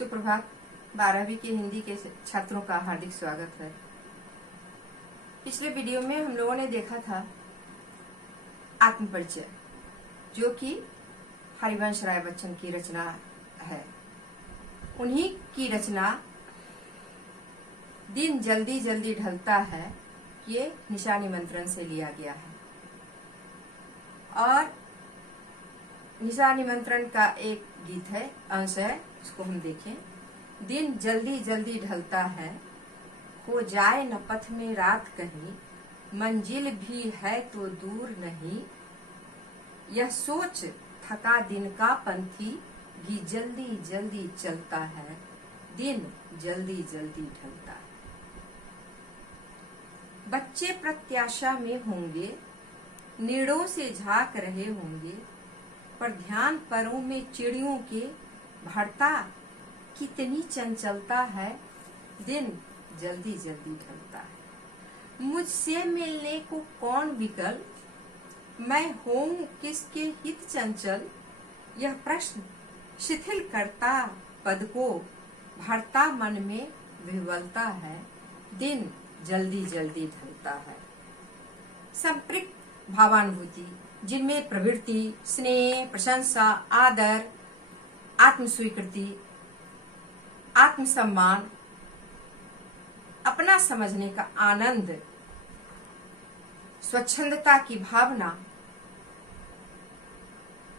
सुप्रभात। 12वीं के हिंदी के छात्रों का हार्दिक स्वागत है। पिछले वीडियो में हम लोगों ने देखा था आत्म परिचय, जो कि हरिवंश राय बच्चन की रचना है। उन्हीं की रचना दिन जल्दी जल्दी ढलता है, ये निशा निमंत्रण से लिया गया है। और निशा निमंत्रण का एक गीत है, अंश है, इसको हम देखें। दिन जल्दी जल्दी ढलता है, हो जाए न पथ में रात कहीं, मंजिल भी है तो दूर नहीं। यह सोच थका दिन का पंथी भी जल्दी जल्दी चलता है, दिन जल्दी जल्दी ढलता है। बच्चे प्रत्याशा में होंगे, नीड़ों से झांक रहे होंगे, पर ध्यान परों में चिड़ियों के भरता कितनी चंचलता है, दिन जल्दी जल्दी ढलता है। मुझसे मिलने को कौन विकल, मैं हूँ किसके हित चंचल, यह प्रश्न शिथिल करता पद को भरता मन में विह्वलता है, दिन जल्दी जल्दी ढलता है। संपृक्त भावानुभूति, जिनमें प्रवृत्ति, स्नेह, प्रशंसा, आदर, आत्मस्वीकृति, आत्मसम्मान, अपना समझने का आनंद, स्वच्छंदता की भावना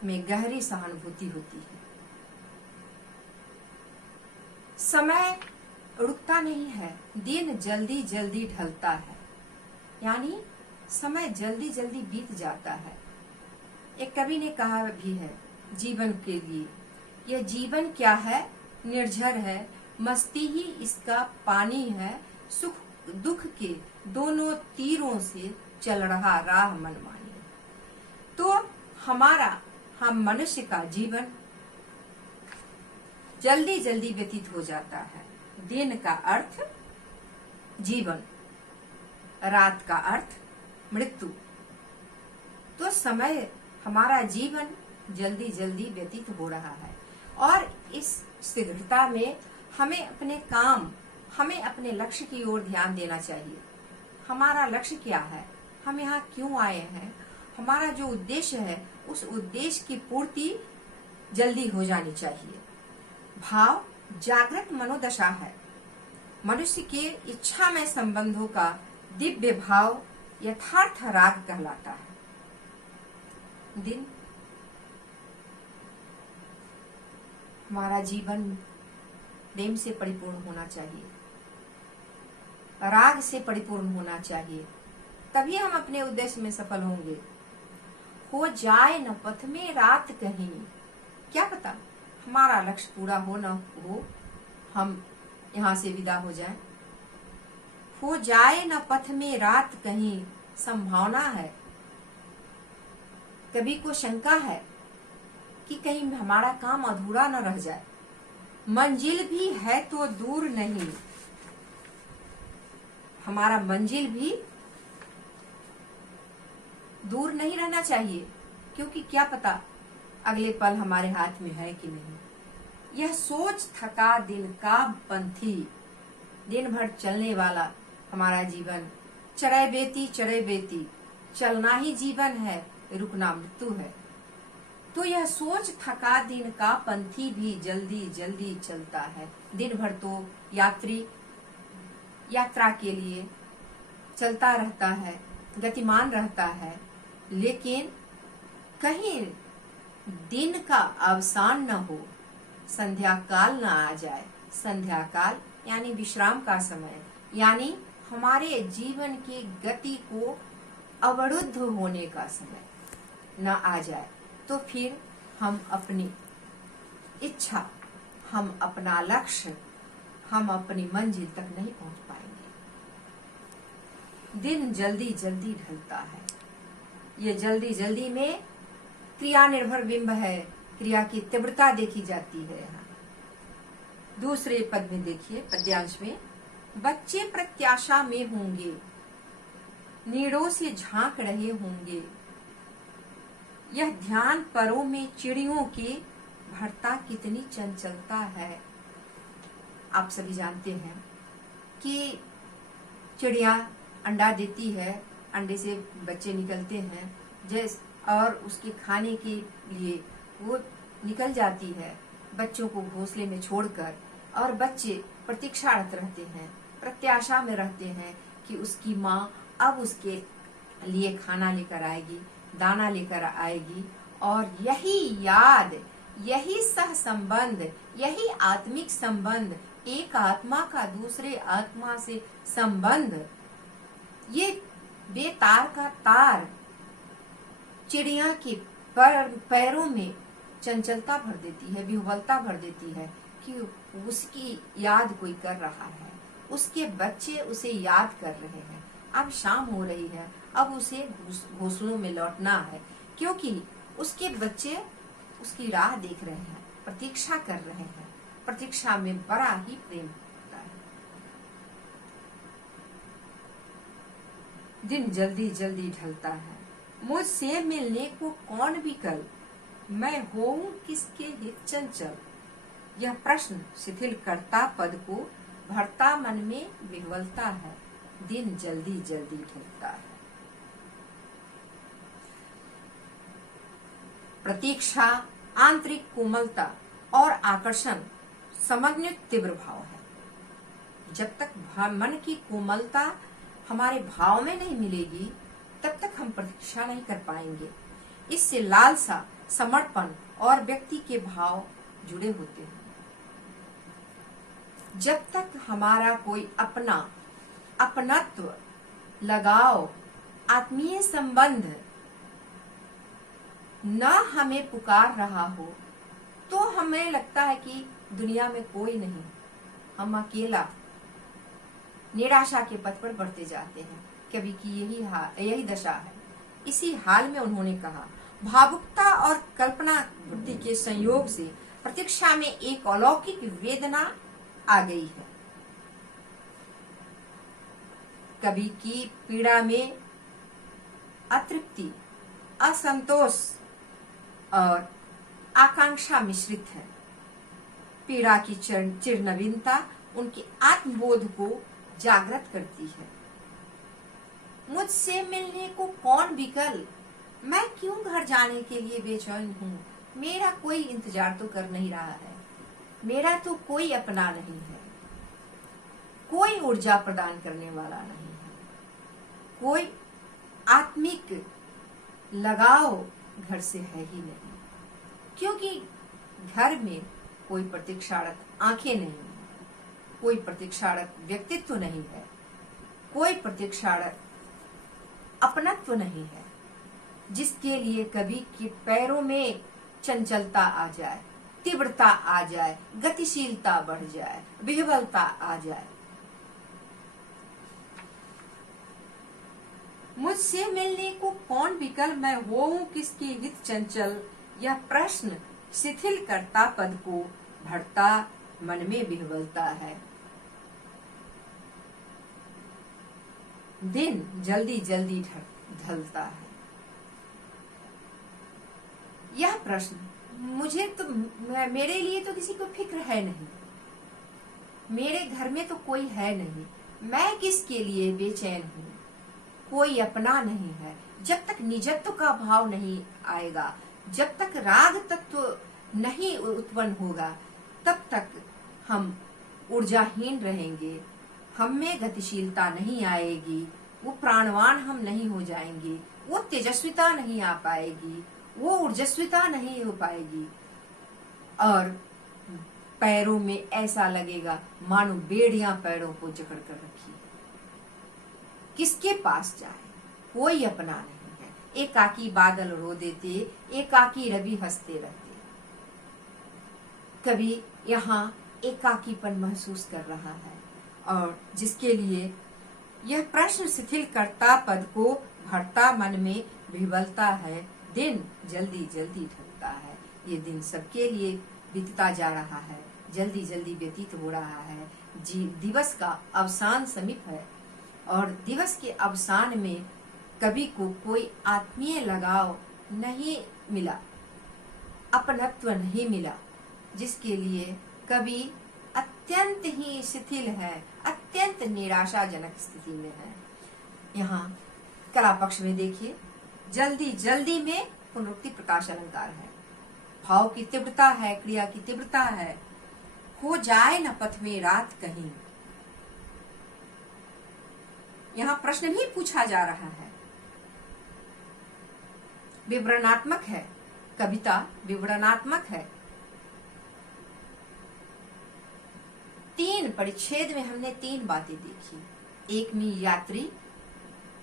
में गहरी सहानुभूति होती है। समय रुकता नहीं है, दिन जल्दी जल्दी ढलता है, यानी समय जल्दी जल्दी बीत जाता है। एक कवि ने कहा भी है जीवन के लिए, यह जीवन क्या है, निर्झर है, मस्ती ही इसका पानी है, सुख दुख के दोनों तीरों से चल रहा राह मनमानी। तो हम मनुष्य का जीवन जल्दी जल्दी व्यतीत हो जाता है। दिन का अर्थ जीवन, रात का अर्थ मृत्यु। तो समय, हमारा जीवन जल्दी जल्दी व्यतीत हो रहा है, और इस शीघ्रता में हमें अपने काम, हमें अपने लक्ष्य की ओर ध्यान देना चाहिए। हमारा लक्ष्य क्या है, हम यहाँ क्यों आए हैं, हमारा जो उद्देश्य है, उस उद्देश्य की पूर्ति जल्दी हो जानी चाहिए। भाव जागृत मनोदशा है। मनुष्य के इच्छा में संबंधों का दिव्य भाव यथार्थ राग कहलाता है। दिन, हमारा जीवन प्रेम से परिपूर्ण होना चाहिए, राग से परिपूर्ण होना चाहिए, तभी हम अपने उद्देश्य में सफल होंगे। हो जाए न पथ में रात कहीं, क्या पता हमारा लक्ष्य पूरा हो न हो, हम यहाँ से विदा हो जाएं। हो जाए न पथ में रात कहीं, संभावना है, कभी को शंका है कि कहीं हमारा काम अधूरा न रह जाए। मंजिल भी है तो दूर नहीं, हमारा मंजिल भी दूर नहीं रहना चाहिए, क्योंकि क्या पता अगले पल हमारे हाथ में है कि नहीं। यह सोच थका दिन का पंथी, दिन भर चलने वाला हमारा जीवन, चढ़े बेती चलना ही जीवन है, रुकना मृत्यु है। तो यह सोच थका दिन का पंथी भी जल्दी जल्दी चलता है। दिन भर तो यात्री यात्रा के लिए चलता रहता है, गतिमान रहता है, लेकिन कहीं दिन का अवसान न हो, संध्या काल न आ जाए। संध्या काल यानी विश्राम का समय, यानी हमारे जीवन की गति को अवरुद्ध होने का समय न आ जाए, तो फिर हम अपनी इच्छा, हम अपना लक्ष्य, हम अपनी मंजिल तक नहीं पहुंच पाएंगे। दिन जल्दी जल्दी ढलता है। ये जल्दी जल्दी में क्रिया निर्भर बिंब है, क्रिया की तीव्रता देखी जाती है। यहाँ दूसरे पद में देखिए, पद्यांश में, बच्चे प्रत्याशा में होंगे, नीड़ों से झांक रहे होंगे, यह ध्यान परों में चिड़ियों की भरता कितनी चंचलता है, आप सभी जानते हैं कि चिड़िया अंडा देती है, अंडे से बच्चे निकलते हैं, और उसके खाने के लिए वो निकल जाती है बच्चों को घोंसले में छोड़कर, और बच्चे प्रतीक्षारत रहते हैं, प्रत्याशा में रहते हैं कि उसकी माँ अब उसके लिए खाना लेकर आएगी, दाना लेकर आएगी। और यही याद, यही सह संबंध, यही आत्मिक संबंध, एक आत्मा का दूसरे आत्मा से संबंध, ये बेतार का तार चिड़िया के पैरों में चंचलता भर देती है, विह्वलता भर देती है कि उसकी याद कोई कर रहा है, उसके बच्चे उसे याद कर रहे हैं। अब शाम हो रही है, अब उसे घोंसलों में लौटना है, क्योंकि उसके बच्चे उसकी राह देख रहे हैं, प्रतीक्षा कर रहे हैं। प्रतीक्षा में बड़ा ही प्रेम होता है। दिन जल्दी जल्दी ढलता है, मुझसे मिलने को कौन भी कल, मैं होऊं किसके हित चंचल। यह प्रश्न शिथिल करता पद को, भरता मन में विह्वलता है, दिन जल्दी जल्दी ढलता है। प्रतीक्षा आंतरिक कोमलता और आकर्षण समन्वित तीव्र भाव है। जब तक मन की कोमलता हमारे भाव में नहीं मिलेगी, तब तक हम प्रतीक्षा नहीं कर पाएंगे। इससे लालसा, समर्पण और व्यक्ति के भाव जुड़े होते हैं। जब तक हमारा कोई अपनत्व, लगाव, आत्मीय संबंध न हमें पुकार रहा हो, तो हमें लगता है कि दुनिया में कोई नहीं, हम अकेला निराशा के पथ पर बढ़ते जाते हैं। कवि की यही दशा है। इसी हाल में उन्होंने कहा, भावुकता और कल्पना बुद्धि के संयोग से प्रतीक्षा में एक अलौकिक वेदना आ गई है। कवि की पीड़ा में अतृप्ति, असंतोष और आकांक्षा मिश्रित है। पीड़ा की चिरनवीनता उनके आत्मबोध को जागृत करती है। मुझसे मिलने को कौन विकल, मैं क्यों घर जाने के लिए बेचैन हूँ। मेरा कोई इंतजार तो कर नहीं रहा है, मेरा तो कोई अपना नहीं है, कोई ऊर्जा प्रदान करने वाला नहीं है, कोई आत्मिक लगाव घर से है ही नहीं, क्योंकि घर में कोई प्रतीक्षारत आंखें नहीं है, कोई प्रतीक्षारत व्यक्तित्व नहीं है, कोई प्रतीक्षारत अपनत्व नहीं है, जिसके लिए कवि के पैरों में चंचलता आ जाए, तीव्रता आ जाए, गतिशीलता बढ़ जाए, विह्वलता आ जाए। मुझसे मिलने को कौन विकल, मैं होऊं किसकी हित चंचल। यह प्रश्न शिथिल करता पद को, भरता मन में विह्वलता है। दिन जल्दी जल्दी ढलता है। यह प्रश्न मेरे लिए तो किसी को फिक्र है नहीं, मेरे घर में तो कोई है नहीं, मैं किसके लिए बेचैन हूँ, कोई अपना नहीं है। जब तक निजत्व का भाव नहीं आएगा, जब तक राग तत्व नहीं उत्पन्न होगा, तब तक हम ऊर्जाहीन रहेंगे, हम में गतिशीलता नहीं आएगी, वो प्राणवान हम नहीं हो जाएंगे, वो तेजस्विता नहीं आ पाएगी, वो ऊर्जस्विता नहीं हो पाएगी, और पैरों में ऐसा लगेगा मानो बेड़ियां पैरों को जकड़ कर रखी। किसके पास जाए, कोई अपना नहीं है। एकाकी बादल रो देते, एकाकी रवि हंसते रहते। कभी यहाँ एकाकीपन महसूस कर रहा है, और जिसके लिए यह प्रश्न शिथिल करता पद को, भरता मन में विह्वलता है। दिन जल्दी जल्दी ढलता है। ये दिन सबके लिए बीतता जा रहा है, जल्दी जल्दी व्यतीत हो रहा है। दिवस का अवसान समीप है, और दिवस के अवसान में कवि को कोई आत्मीय लगाव नहीं मिला, अपनत्व नहीं मिला, जिसके लिए कवि अत्यंत ही शिथिल है, अत्यंत निराशाजनक स्थिति में है। यहाँ कला पक्ष में देखिए, जल्दी जल्दी में पुनरुक्ति प्रकाश अलंकार है, भाव की तीव्रता है, क्रिया की तीव्रता है। हो जाए न पथ में रात कहीं, यहाँ प्रश्न भी पूछा जा रहा है, विवरणात्मक है, कविता विवरणात्मक है। 3 परिच्छेद में हमने 3 बातें देखी। एक में यात्री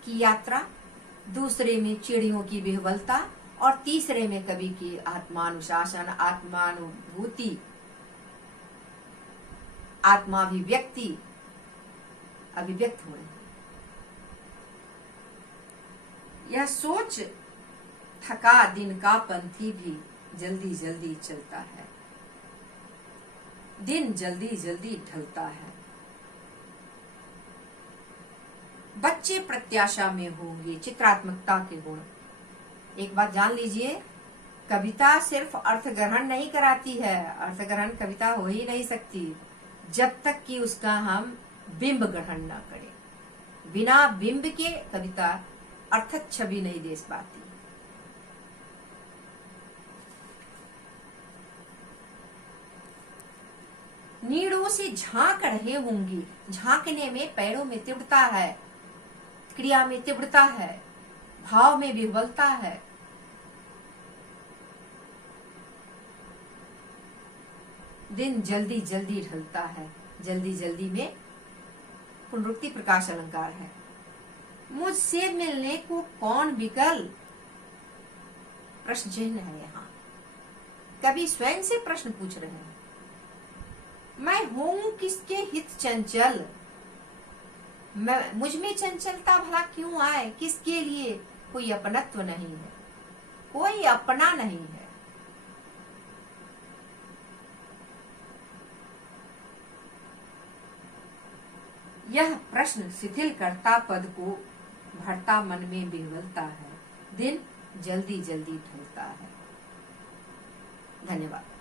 की यात्रा, दूसरे में चिड़ियों की विह्वलता, और तीसरे में कवि की आत्मानुशासन, आत्मानुभूति, आत्माभिव्यक्ति अभिव्यक्त हो रही है। यह सोच थका दिन का पंथी भी जल्दी जल्दी चलता है, दिन जल्दी जल्दी ढलता है। बच्चे प्रत्याशा में होंगे चित्रात्मकता के गुण। एक बात जान लीजिए, कविता सिर्फ अर्थ ग्रहण नहीं कराती है, अर्थ ग्रहण कविता हो ही नहीं सकती जब तक कि उसका हम बिंब ग्रहण न करें। बिना बिंब के कविता अर्थक छवि नहीं दे पाती। नीड़ों से झांक रहे होंगे, झांकने में पैरों में तीव्रता है, क्रिया में तीव्रता है, भाव में विह्वलता है। दिन जल्दी जल्दी ढलता है, जल्दी जल्दी में पुनरुक्ति प्रकाश अलंकार है। मुझसे मिलने को कौन विकल, प्रश्न चिन्ह है। यहाँ कवि स्वयं से प्रश्न पूछ रहे हैं, मैं हूं किसके हित चंचल, मुझ में चंचलता भला क्यों आए, किसके लिए। कोई अपनत्व नहीं है, कोई अपना नहीं है। यह प्रश्न शिथिल करता पद को, भरता मन में विह्वलता है, दिन जल्दी जल्दी ढलता है। धन्यवाद।